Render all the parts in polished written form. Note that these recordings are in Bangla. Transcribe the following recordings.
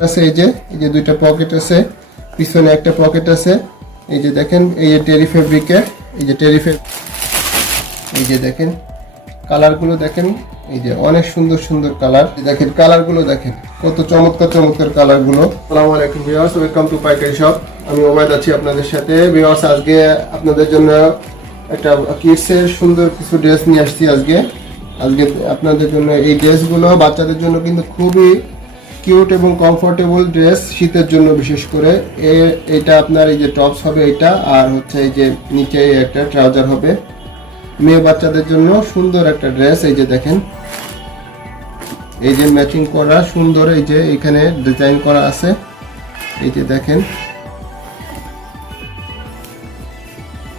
আছে, এই যে দুইটা পকেট আছে, পিছনে একটা পকেট আছে। এই যে দেখেন, এই যে টেরি ফেব্রিকের, এই যে টেরি ফেব্রিক, এই যে দেখেন কালারগুলো দেখেন, এই যে অনেক সুন্দর সুন্দর কালার। দেখেন কালারগুলো দেখেন কত চমৎকার চমৎকার কালারগুলো। আসসালামু আলাইকুম ভিউয়ার্স, ওয়েলকাম টু পাইকারি শপ। আমি ওবায়দ আছি আপনাদের সাথে। ভিউয়ার্স, আজকে আপনাদের জন্য একটা কিডসের সুন্দর কিছু ড্রেস নিয়ে আসছি। আজকে আপনাদের জন্য এই ড্রেসগুলো বাচ্চাদের জন্য কিন্তু খুবই কিউট এবং কমফোর্টেবল ড্রেস, শীতের জন্য বিশেষ করে। এটা আপনার এই যে টপস হবে এটা, আর হচ্ছে এই যে নিচে একটা ট্রাউজার হবে। মেয়ে বাচ্চাদের জন্য সুন্দর একটা ড্রেস। এই যে দেখেন, এই যে ম্যাচিং করা সুন্দর, এই যে এখানে ডিজাইন করা আছে। এই যে দেখেন,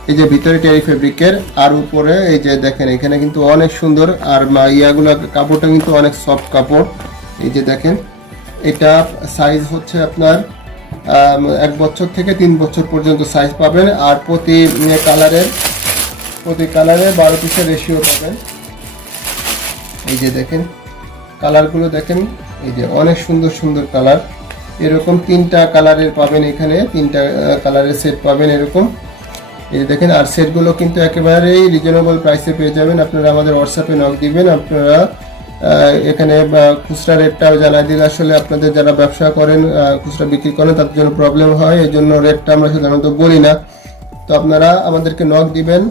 এই যে ভিতরে টেরি ফেব্রিকের, আর উপরে এই যে দেখেন এখানে কিন্তু অনেক সুন্দর, আর ইয়াগুলো কাপড়টা কিন্তু অনেক সফট কাপড়। এই যে দেখেন, এটা সাইজ হচ্ছে আপনার 1 বছর থেকে 3 বছর পর্যন্ত সাইজ পাবেন, আর প্রতি কালারে 12 পিসের রেশিও পাবেন। এই যে দেখেন কালারগুলো দেখেন, এই যে অনেক সুন্দর সুন্দর কালার। এরকম 3টা কালারের পাবেন, এখানে 3টা কালারের সেট পাবেন এরকম। এই যে দেখেন, আর সেটগুলো কিন্তু একেবারেই রিজনেবল প্রাইসে পেয়ে যাবেন। আপনারা আমাদের হোয়াটসঅ্যাপে নক দিবেন। আপনারা এখানে খুচরা রেটটাও জানাই দিলে আসলে আপনাদের যারা ব্যবসা করেন, খুচরা বিক্রি করেন, তাদের জন্য প্রবলেম হয়। এই জন্য রেটটা আমরা সাধারণত বলি না। তো আপনারা আমাদেরকে নক দিবেন,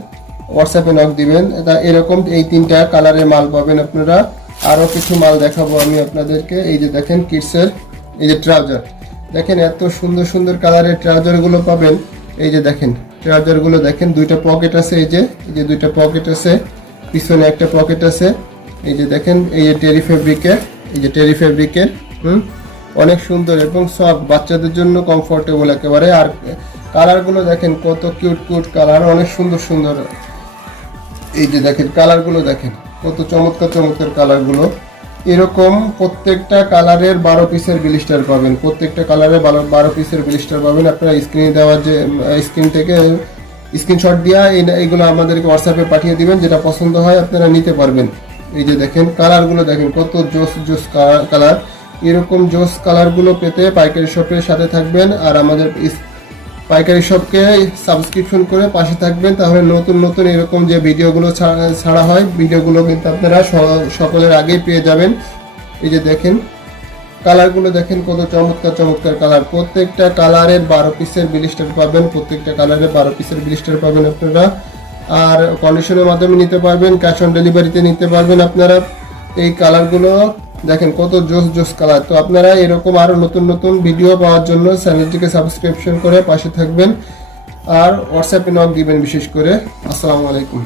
হোয়াটসঅ্যাপে নক দিবেন। এরকম এই 3টা কালারের মাল পাবেন আপনারা। আরও কিছু মাল দেখাবো আমি আপনাদেরকে। এই যে দেখেন কিডসের এই যে ট্রাউজার, দেখেন এত সুন্দর সুন্দর কালারের ট্রাউজারগুলো পাবেন। এই যে দেখেন ট্রাউজারগুলো দেখেন, 2টা পকেট আছে, এই যে 2টা পকেট আছে, পিছনে একটা পকেট আছে। এই যে দেখেন, এই যে টেরি ফেব্রিকের অনেক সুন্দর এবং সফট, বাচ্চাদের জন্য কমফোর্টেবল একেবারে। আর কালারগুলো দেখেন কত কিউট কিউট কালার, অনেক সুন্দর সুন্দর। এই যে দেখেন কালারগুলো দেখেন কত চমৎকার চমৎকার কালারগুলো। এরকম প্রত্যেকটা কালারের 12 পিসের ব্লিস্টার পাবেন, প্রত্যেকটা কালারের 12 পিসের ব্লিস্টার পাবেন। আপনারা স্ক্রিনে দেওয়া যে স্ক্রিন থেকে স্ক্রিনশট দিয়া এইগুলো আমাদেরকে হোয়াটসঅ্যাপে পাঠিয়ে দিবেন, যেটা পছন্দ হয় আপনারা নিতে পারবেন। এই যে দেখেন কালারগুলো দেখেন কত জোস জোস কালার। এরকম জোস কালারগুলো পেতে পাইকারি শপের সাথে থাকবেন, আর আমাদের পাইকারি শপকে সাবস্ক্রিপশন করে পাশে থাকবেন। তাহলে নতুন নতুন এরকম যে ভিডিওগুলো ছাড়া হয়, ভিডিওগুলো কিন্তু আপনারা সকলের আগেই পেয়ে যাবেন। এই যে দেখেন কালারগুলো দেখেন কত চমৎকার চমৎকার কালার। প্রত্যেকটা কালারের 12 পিসের ব্লিস্টার পাবেন, প্রত্যেকটা কালারের 12 পিসের ব্লিস্টার পাবেন আপনারা। আর কন্ডিশনের মাধ্যমে নিতে পারবেন, ক্যাশ অন ডেলিভারিতে নিতে পারবেন আপনারা। এই কালারগুলো দেখেন কত জোস জোস কালার। তো আপনারা এরকম আরো নতুন নতুন ভিডিও পাওয়ার জন্য চ্যানেলটিকে সাবস্ক্রিপশন করে পাশে থাকবেন, আর হোয়াটসঅ্যাপে নক দিবেন বিশেষ করে। আসসালামু আলাইকুম।